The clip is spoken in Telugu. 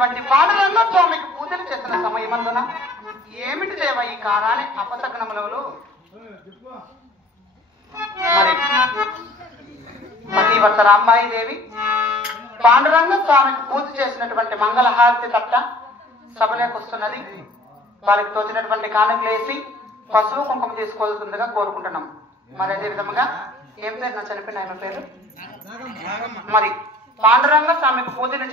ఇటువంటి పాండురంగ స్వామికి పూజలు చేసిన సమయమందున ఏమిటి దేవ ఈ కారాని అపశకనములు? మరి పతివర్త రాంబాయి దేవి పాండురంగ స్వామికి పూజ చేసినటువంటి మంగళహారతి తట్ట సభలోకి వస్తున్నది. వారికి తోచినటువంటి కానుకలేసి పసుపు కుంకుమ తీసుకోవాల్సిందిగా కోరుకుంటున్నాం. మరి అదే విధముగా ఏం పేరు నా చనిపోయిన ఆయన పేరు? మరి పాండురంగ స్వామికి పూజలు